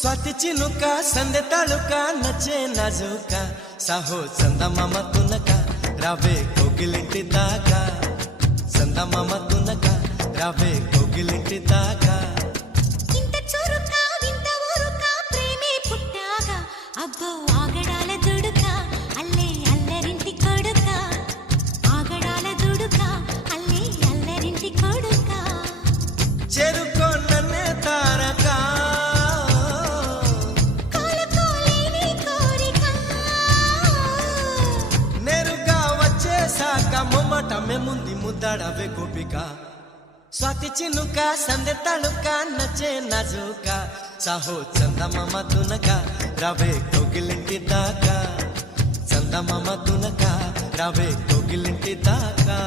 स्वाती चिनुका संदे तालुका नचे नाजुका साहो चंदमाम तुनका रावे कोगिलिंटी दाका चंदमाम तुनका रावे कोगिलिंटी दाका इंत चुरुका विंत ऊरुका प्रेमे पुट्टागा अब्बो आगडाల దుడుకా అల్లే అల్లరింటి కొడుకా ఆగడాల దుడుకా అల్లే అల్లరింటి కొడుకా చెరుకో నన్నే తారకా కోలుకోలేని కోరిక నేరుగా వచ్చేసాక మొమ్మటమే ముందు ముద్దాడవే గోపిక स्वाती चिनुका संदे तालुका नचे नाजुका साहो चंदमाम तुनका रावे कोगिलिंटी दाका चंदमाम तुनका रावे कोगिलिंटी दाका